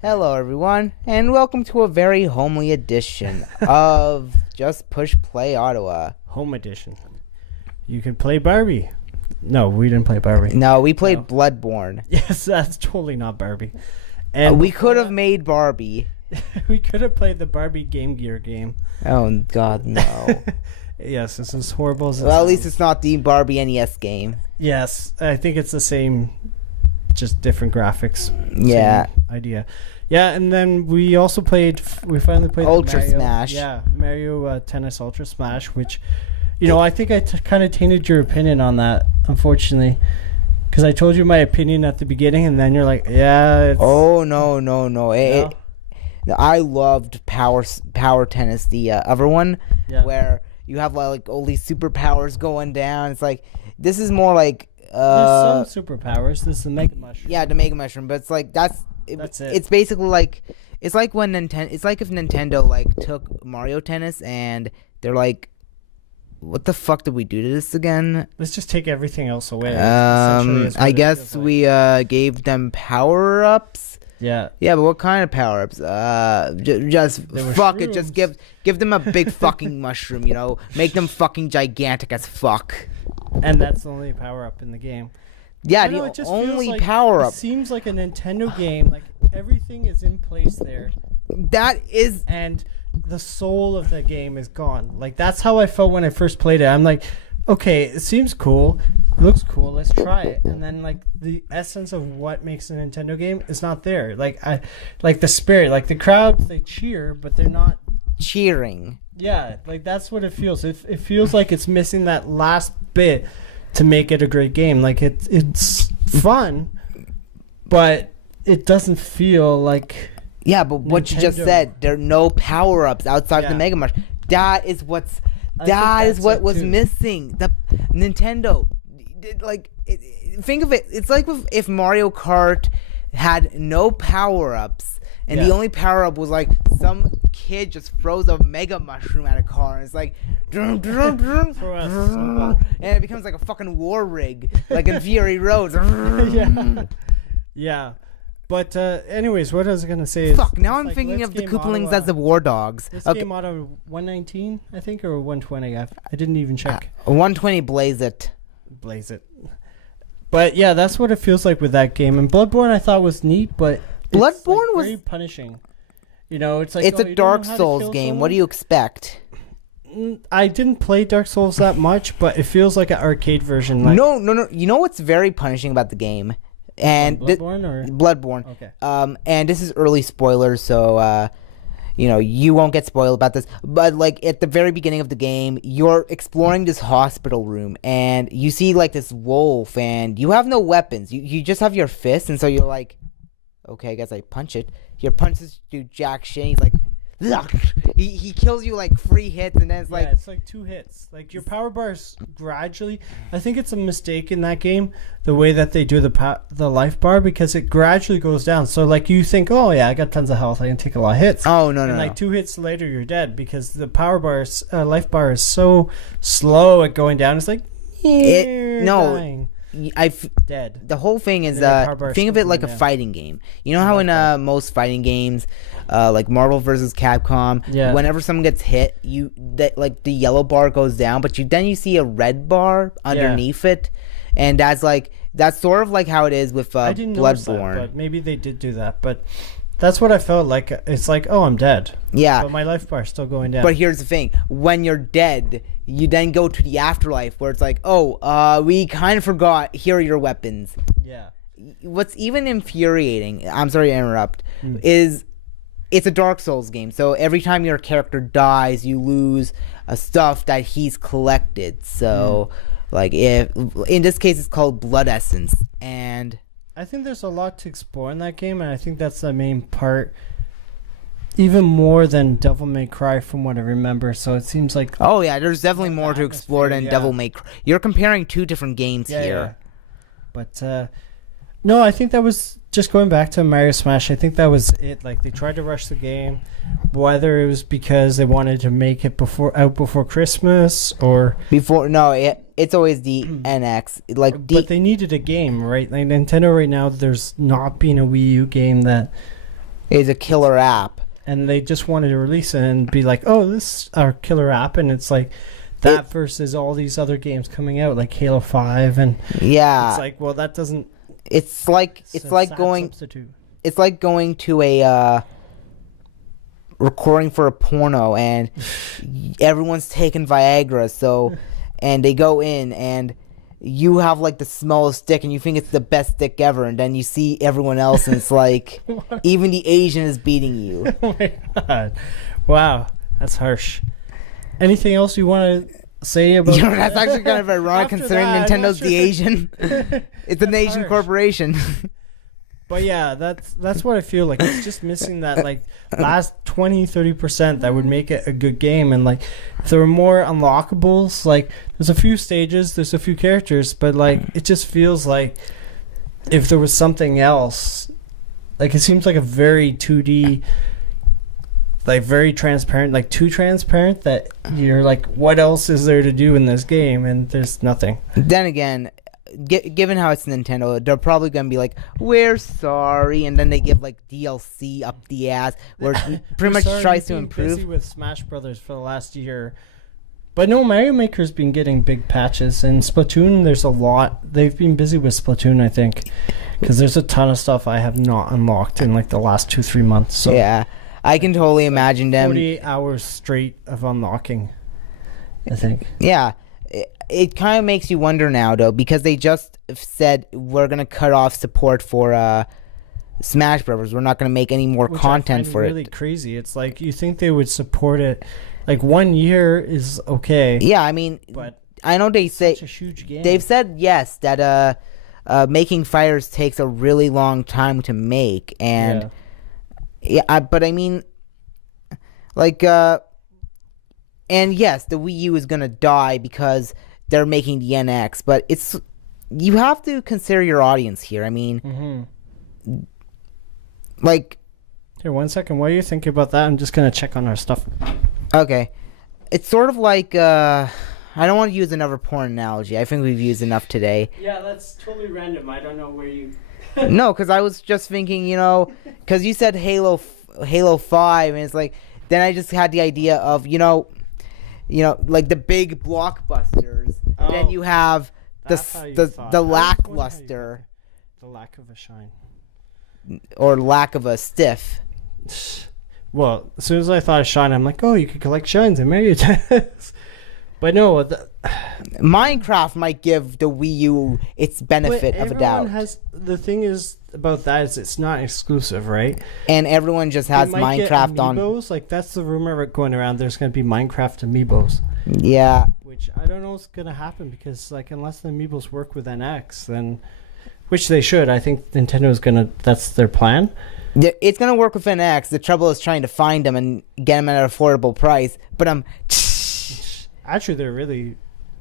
Hello, everyone, and welcome to a very homely edition of Just Push Play Ottawa. Home edition. You can play Barbie. No, we didn't play Barbie. No, we played Bloodborne. Yes, that's totally not Barbie. And we could have made Barbie. We could have played the Barbie Game Gear game. Oh, God, no. Yes, this is horrible as it Well, at least sounds. it's not the Barbie NES game. Yes, I think it's the same, just different graphics. Yeah. Same idea. Yeah, and then we also we finally played Ultra the Mario, Smash. Yeah, Mario Tennis Ultra Smash, which, I think I kind of tainted your opinion on that, unfortunately. Because I told you my opinion at the beginning, and then you're like, yeah, it's... Oh, no. I loved Power Tennis, the other one, where you have like all these superpowers going down. It's like, this is more like... There's some superpowers. This is the Mega Mushroom. Yeah, the Mega Mushroom, but it's like, that's it. It's basically like, it's like when it's like if Nintendo like took Mario Tennis and they're like, what the fuck did we do to this again? Let's just take everything else away. I guess we gave them power ups. Yeah. Yeah, but what kind of power ups? Just fuck it. Just give them a big fucking mushroom. Make them fucking gigantic as fuck. And that's the only power up in the game. Yeah, the only power up. It seems like a Nintendo game. Like everything is in place there. That is, and the soul of the game is gone. Like that's how I felt when I first played it. I'm like, okay, it seems cool. It looks cool. Let's try it. And then like the essence of what makes a Nintendo game is not there. Like the spirit, like the crowds, they cheer, but they're not cheering. Yeah, like that's what it feels. It feels like it's missing that last bit to make it a great game. Like it's fun, but it doesn't feel like... Yeah, but what Nintendo. You just said, there are no power-ups outside the Mega Mushroom. That is what was missing. The Nintendo, like, think of it. It's like if Mario Kart had no power-ups, and the only power-up was like some kid just throws a Mega Mushroom at a car, and it's like, and it becomes like a fucking war rig, like in Fury Road. Yeah. But anyways, what I was gonna say is... Fuck, now I'm thinking of the Koopalings as the war dogs. This came out of 119, I think, or 120. I didn't even check. 120, blaze it. Blaze it. But yeah, that's what it feels like with that game. And Bloodborne I thought was neat, but Bloodborne was very punishing. It's like... It's a Dark Souls game. Someone? What do you expect? I didn't play Dark Souls that much, but it feels like an arcade version. Like... No. You know what's very punishing about the game? And Bloodborne. Okay. And this is early spoilers, so you won't get spoiled about this. But like at the very beginning of the game, you're exploring this hospital room, and you see like this wolf, and you have no weapons. You just have your fist, and so you're like, okay, I guess I punch it. Your punches do jack shit. He's like, he kills you like 3 hits, and then it's like 2 hits. Like your power bars gradually. I think it's a mistake in that game the way that they do the life bar, because it gradually goes down. So like you think, oh yeah, I got tons of health, I can take a lot of hits. Oh no, and 2 hits later you're dead, because the power bar's life bar is so slow at going down. It's like dying. Dead. The whole thing is think of it like a fighting game. You know how in most fighting games, like Marvel vs. Capcom, whenever someone gets hit, like the yellow bar goes down, but then you see a red bar underneath it, and that's sort of like how it is with I didn't Bloodborne. That, but maybe they did do that, but that's what I felt like. It's like, oh, I'm dead. Yeah. But my life bar is still going down. But here's the thing. When you're dead, you then go to the afterlife, where it's like, oh, we kind of forgot. Here are your weapons. Yeah. What's even infuriating, I'm sorry to interrupt, is it's a Dark Souls game. So every time your character dies, you lose stuff that he's collected. So, like, in this case, it's called Blood Essence. And... I think there's a lot to explore in that game, and I think that's the main part, even more than Devil May Cry from what I remember. So it seems like... Oh, yeah, there's definitely more to explore than Devil May Cry. You're comparing 2 different games here. Yeah. But, no, I think that was just going back to Mario Smash. I think that was it. Like, they tried to rush the game, whether it was because they wanted to make it out before Christmas or... It's always the NX. But they needed a game, right? Like Nintendo right now, there's not been a Wii U game that Is a killer app. And they just wanted to release it and be like, oh, this is our killer app. And it's like that versus all these other games coming out, like Halo 5. And yeah. it's like, well, that doesn't... It's like going... Substitute. It's like going to a... recording for a porno and everyone's taking Viagra, so and they go in and you have like the smallest dick and you think it's the best dick ever, and then you see everyone else and it's like even the Asian is beating you. Oh my god. Wow, that's harsh. Anything else you want to say about that's actually kind of ironic considering that, Nintendo's the Asian. It's an Asian harsh. Corporation. But yeah, that's what I feel like. It's just missing that like last 20-30% that would make it a good game. And like if there were more unlockables, like there's a few stages, there's a few characters, but like it just feels like if there was something else, like it seems like a very 2D, like very transparent, like too transparent that you're like, what else is there to do in this game? And there's nothing. Then again, given how it's Nintendo, they're probably going to be like, we're sorry, and then they give like DLC up the ass, where it pretty much tries to improve. Busy with Smash Brothers for the last year, but no, Mario Maker's been getting big patches, and Splatoon, there's a lot. They've been busy with Splatoon, I think, because there's a ton of stuff I have not unlocked in like the last 2-3 months. So yeah, I can totally imagine them 48 hours straight of unlocking, I think. Yeah. It kind of makes you wonder now, though, because they just said we're going to cut off support for Smash Brothers. We're not going to make any more content for it. Really crazy. It's like you think they would support it. Like 1 year is okay. Yeah, I mean, but I know they say such a huge game. They've said yes that making fighters takes a really long time to make, and but I mean, like and yes, the Wii U is going to die because they're making the NX, but you have to consider your audience here. I mean, like... Here, 1 second. While you're thinking about that, I'm just going to check on our stuff. Okay. It's sort of like, I don't want to use another porn analogy. I think we've used enough today. Yeah, that's totally random. I don't know where you... No, because I was just thinking, because you said Halo 5, and it's like, then I just had the idea of, like the big blockbusters, and then you have the lackluster, the lack of a shine, or lack of a stiff. Well, as soon as I thought of shine, I'm like, oh, you could collect shines in Mario Tennis. But no, Minecraft might give the Wii U its benefit of a doubt. The thing is about that is it's not exclusive, right? And everyone just has Minecraft amiibos. Like that's the rumor going around. There's going to be Minecraft amiibos. Yeah. Which I don't know what's going to happen because like unless the amiibos work with NX, then which they should. I think Nintendo's going to. That's their plan. It's going to work with NX. The trouble is trying to find them and get them at an affordable price. But actually, they're really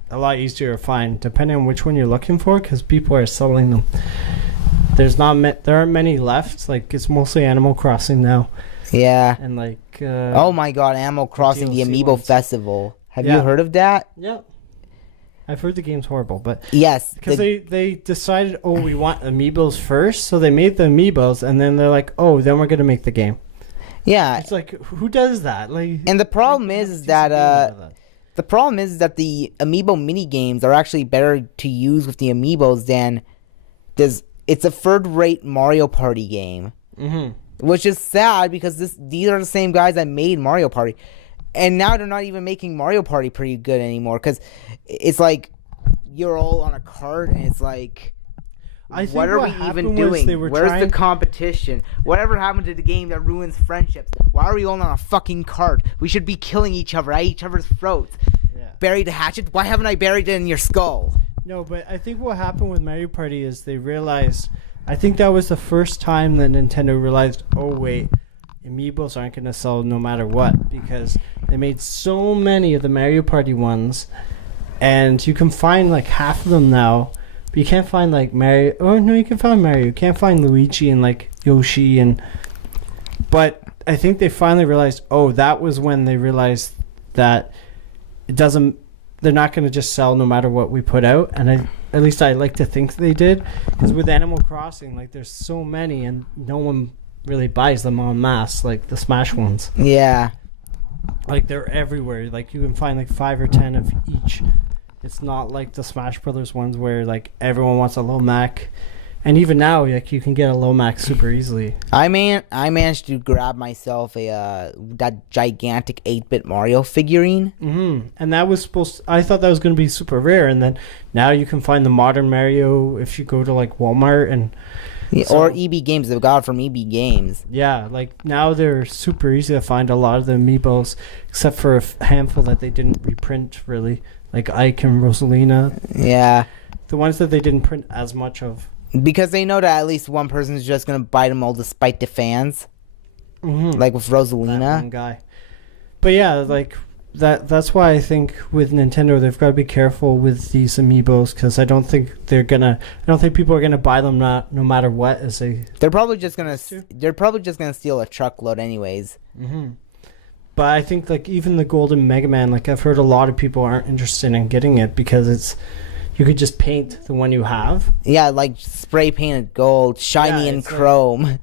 a lot easier to find, depending on which one you're looking for, because people are selling them. There aren't many left. Like it's mostly Animal Crossing now. Yeah. And like. Oh my God, Animal Crossing, the Amiibo Festival. Have you heard of that? Yeah. I've heard the game's horrible, but yes, because they decided, we want amiibos first, so they made the amiibos, and then they're like, then we're gonna make the game. Yeah. It's like who does that? Like, and the problem is that the problem is that the Amiibo mini games are actually better to use with the Amiibos than it's a third-rate Mario Party game, which is sad because these are the same guys that made Mario Party, and now they're not even making Mario Party pretty good anymore because it's like you're all on a cart and it's like. What are we even doing? Where's the competition? Whatever happened to the game that ruins friendships? Why are we all on a fucking cart? We should be killing each other at each other's throats. Yeah. Bury the hatchet? Why haven't I buried it in your skull? No, but I think what happened with Mario Party is they realized... I think that was the first time that Nintendo realized, Amiibos aren't going to sell no matter what, because they made so many of the Mario Party ones, and you can find like half of them now. But you can't find like Mario. Oh no, you can find Mario. You can't find Luigi and like Yoshi But I think they finally realized. That was when they realized that it doesn't. They're not going to just sell no matter what we put out. And at least I like to think they did, because with Animal Crossing, like there's so many and no one really buys them en masse, like the Smash ones. Yeah. Like they're everywhere. Like you can find like 5 or 10 of each. It's not like the Smash Brothers ones where like everyone wants a low Mac. And even now, like you can get a low Mac super easily. I managed to grab myself that gigantic 8-bit Mario figurine. Mm-hmm. And that was I thought that was going to be super rare. And then now you can find the modern Mario if you go to like Walmart and or EB Games. They've got it from EB Games. Yeah, like now they're super easy to find, a lot of the amiibos, except for a handful that they didn't reprint really, like Ike and Rosalina. Yeah. The ones that they didn't print as much of. Because they know that at least one person's just going to buy them all despite the fans. Mm-hmm. Like with Rosalina. That one guy. But yeah, like that's why I think with Nintendo they've got to be careful with these amiibos, because I don't think people are gonna buy them no matter what. They're probably just gonna steal a truckload anyways. Mm-hmm. But I think like even the Golden Mega Man, like I've heard a lot of people aren't interested in getting it because you could just paint the one you have. Yeah, like spray painted gold, shiny and chrome. Like,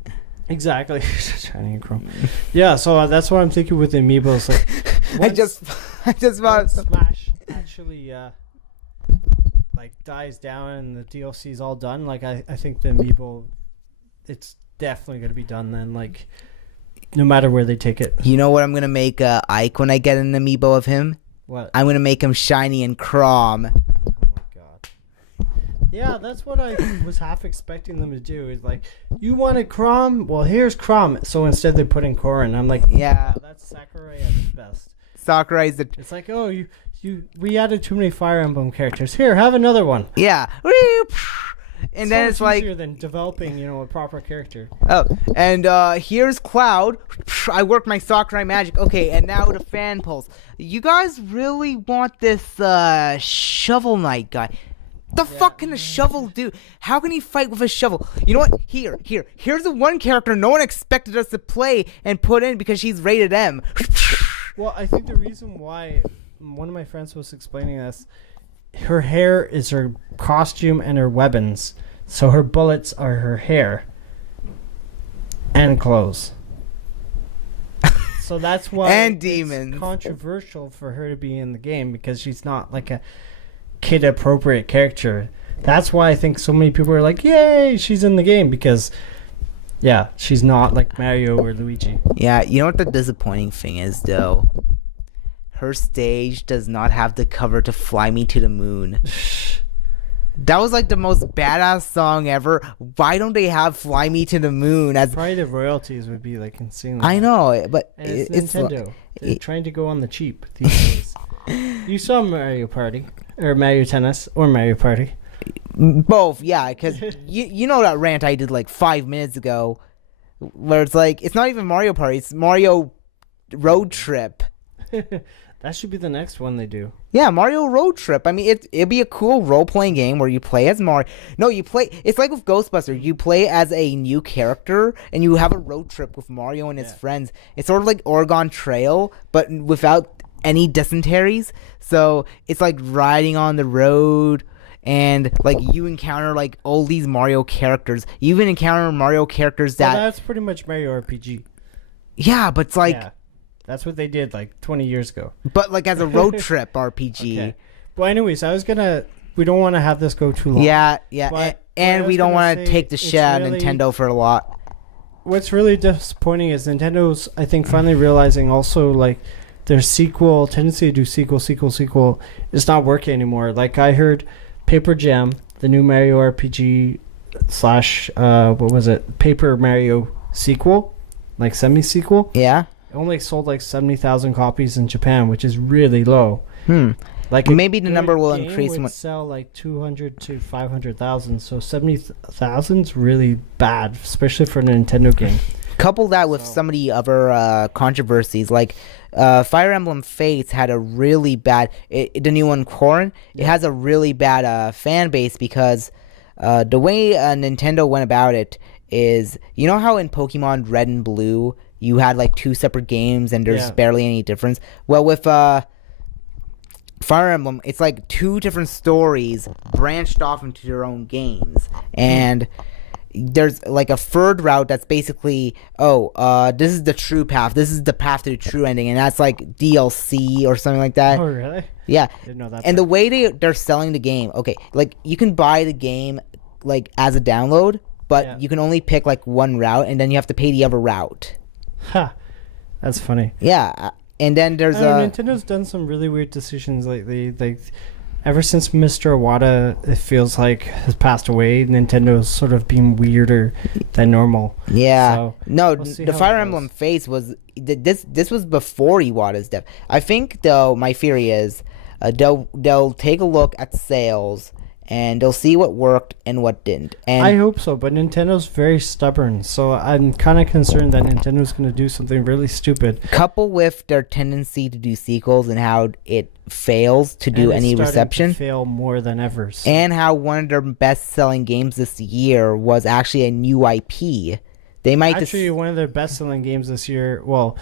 exactly, shiny and chrome. Yeah, so that's what I'm thinking with the amiibos. Like, I just want Smash actually like dies down and the DLC is all done. Like I think the amiibo, it's definitely gonna be done then. Like no matter where they take it. You know what I'm gonna make Ike when I get an amiibo of him? What? I'm gonna make him shiny and chrome. Yeah, that's what I was half expecting them to do. Is like, you wanted Crom? Well, here's Crom. So instead they put in Corrin. I'm like, yeah, that's Sakurai at his best. Sakurai's the. It's like, oh, we added too many Fire Emblem characters. Here, have another one. Yeah, and then it's like easier than developing, a proper character. Oh, and here's Cloud. I worked my Sakurai magic. Okay, and now the fan pulse. You guys really want this Shovel Knight guy? The fuck can a shovel do? How can he fight with a shovel? You know what? Here's the one character no one expected us to play and put in because she's rated M. Well, I think the reason why one of my friends was explaining this, her hair is her costume and her weapons. So her bullets are her hair and clothes. So that's why and demons. It's controversial for her to be in the game because she's not like a kid appropriate character. That's why I think so many people are like, yay, she's in the game, because yeah, she's not like Mario or Luigi. Yeah, you know what the disappointing thing is though? Her stage does not have the cover to Fly Me to the Moon. That was like the most badass song ever. Why don't they have Fly Me to the Moon as probably the royalties would be like insane. I know, but and it's Nintendo. They're trying to go on the cheap these days. You saw Mario Party or Mario Tennis or Mario Party? Both, yeah, because you know that rant I did like 5 minutes ago, where it's like it's not even Mario Party, it's Mario Road Trip. That should be the next one they do. Yeah, Mario Road Trip. I mean, it'd be a cool role-playing game where you play as Mario. No, you play. It's like with Ghostbusters. You play as a new character, and you have a road trip with Mario and his friends. It's sort of like Oregon Trail, but without any dysenteries. So it's like riding on the road, and like you encounter like all these Mario characters. You even encounter Mario characters that. Well, that's pretty much Mario RPG. Yeah, but it's like. Yeah. That's what they did like 20 years ago. But like as a road trip RPG. Okay. Well, anyways, we don't want to have this go too long. Yeah. And we don't want to take the shit out of Nintendo for a lot. What's really disappointing is Nintendo's, I think, finally realizing also like their tendency to do sequel is not working anymore. Like I heard Paper Jam, the new Mario RPG / what was it? Paper Mario sequel, like semi-sequel. Yeah. Only sold like 70,000 copies in Japan, which is really low. Like maybe the number will increase. Would sell like 200 to 500,000, so 70,000 is really bad, especially for a Nintendo game. Couple that with some of the other controversies, like Fire Emblem Fates had a really bad. The new one, Corrin, it has a really bad fan base because the way Nintendo went about it is, you know how in Pokemon Red and Blue you had like 2 separate games and there's barely any difference? Well, with Fire Emblem, it's like 2 different stories branched off into their own games. And there's like a third route that's basically, this is the true path. This is the path to the true ending, and that's like DLC or something like that. Oh, really? Yeah. Didn't know that. And the way they're selling the game, okay, like you can buy the game like as a download, but you can only pick like one route, and then you have to pay the other route. Ha, that's funny. Yeah, and then there's Nintendo's done some really weird decisions lately. Like, ever since Mr. Iwata, it feels like, has passed away, Nintendo's sort of been weirder than normal. Yeah. So, no, we'll see the how Fire it Emblem goes. Fates was this was before Iwata's death. I think though my theory is they'll take a look at sales and they'll see what worked and what didn't. And I hope so, but Nintendo's very stubborn, so I'm kind of concerned that Nintendo's going to do something really stupid. couple with their tendency to do sequels and how it fails to do And it's any starting reception. to fail more than ever. So. And how one of their best-selling games this year was actually a new IP. They might Actually, one of their best-selling games this year, well,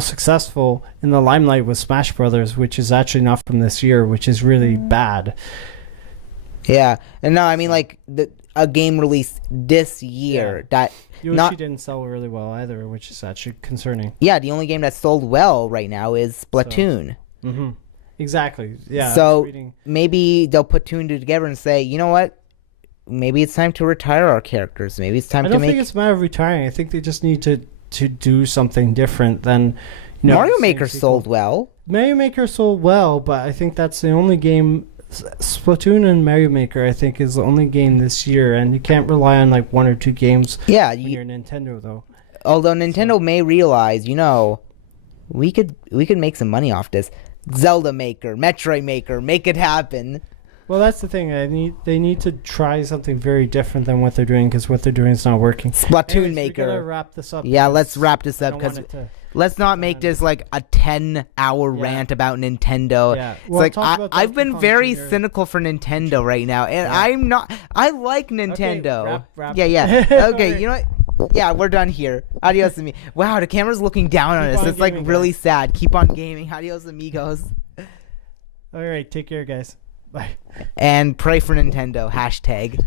successful in the limelight was Smash Brothers, which is actually not from this year, which is really bad. yeah. And no, I mean like a game released this year that Yoshi didn't sell really well either, which is actually concerning. yeah, the only game that sold well right now is Splatoon. Mm-hmm. Exactly. Yeah. So maybe they'll put two and two together and say, you know what? Maybe it's time to retire our characters. Maybe it's time I to don't make. think it's a matter of retiring. I think they just need to do something different than Mario the same Maker sequel. sold well. Mario Maker sold well, but I think that's the only game. Splatoon and Mario Maker, I think, is the only game this year, and you can't rely on like one or two games. Yeah, when you're Nintendo, though. although Nintendo may realize, we could make some money off this. Zelda Maker, Metroid Maker, make it happen. Well, that's the thing. They need to try something very different than what they're doing, because what they're doing is not working. Splatoon Anyways, Maker. We gotta wrap this up. Yeah, because let's wrap this I up don't because want it to- let's not make this like a 10-hour rant about Nintendo. Yeah. It's Well, like talk about I've Donkey been Kong very Jr. cynical for Nintendo right now, and Yeah. I'm not. I like Nintendo. Okay, wrap. Yeah. Okay, Alright. you know what? Yeah, we're done here. Adios, amigos. Wow, the camera's looking down on Keep us. on It's like gaming, really guys. sad. Keep on gaming. Adios, amigos. All right, take care, guys. Bye. And pray for Nintendo. Hashtag.